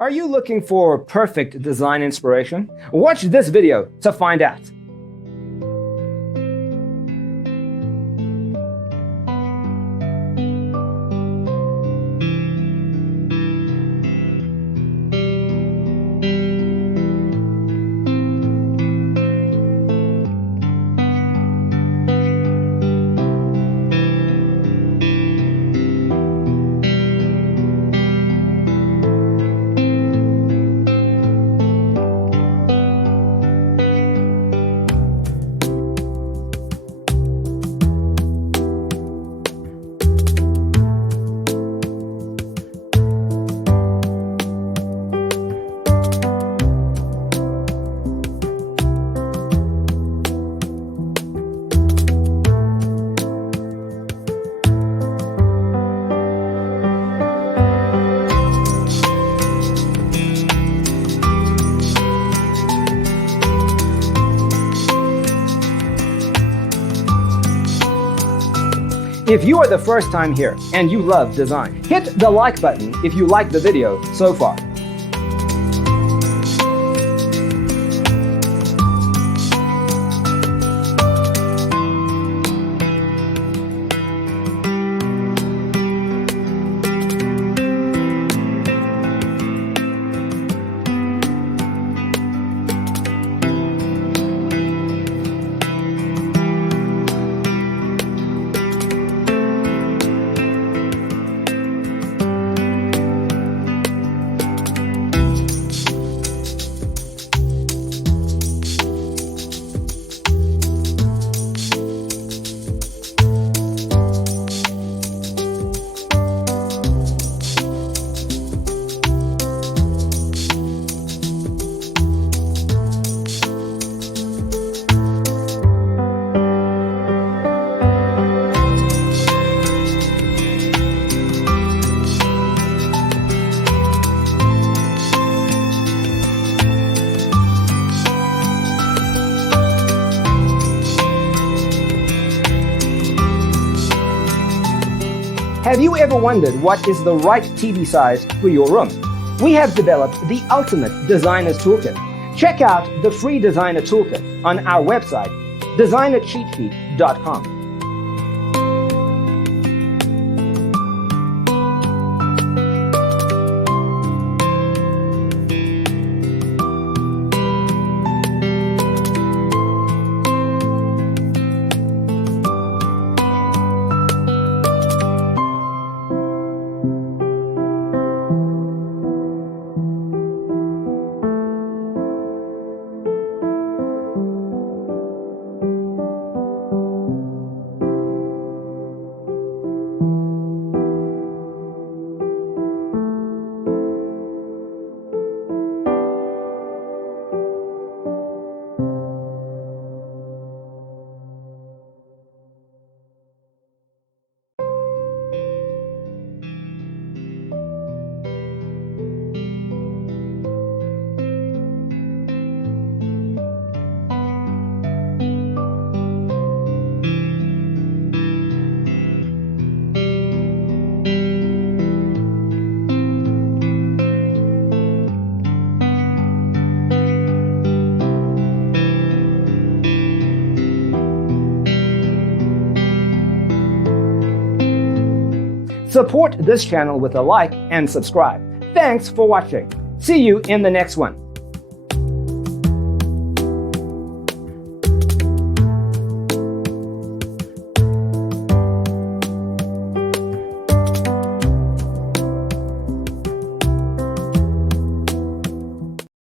Are you looking for perfect design inspiration? Watch this video to find out. If you are the first time here and you love design, hit the like button if you like the video so far. Have you ever wondered what is the right TV size for your room? We have developed the ultimate designer's toolkit. Check out the free designer toolkit on our website, designercheatsheet.com. Support this channel with a like and subscribe. Thanks for watching. See you in the next one.